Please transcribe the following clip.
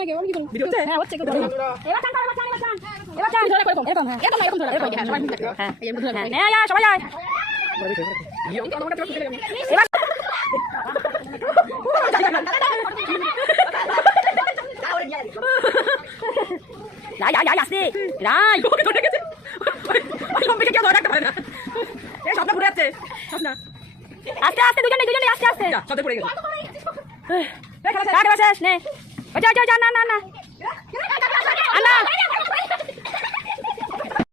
নাকি ওর কি করব ভিডিও হচ্ছে হ্যাঁ হচ্ছে একটু ধরো এবার চান এবার চান এরকম এরকম হ্যাঁ এরকম ধরে হ্যাঁ সবাই মিলে হ্যাঁ এই এরকম ধরে হ্যাঁ আয় সবাই আয় এবার রাই রাই রাই আসতে রাই ওকে ধরে গেছে ওই লম্বিকে কেউ ধরে রাখতে পারে না এই স্বপ্ন ঘুরে যাচ্ছে স্বপ্ন আস্তে আস্তে দুজনে আস্তে আস্তে সাথে পড়ে গেছে শেষ নে ওই যা না না না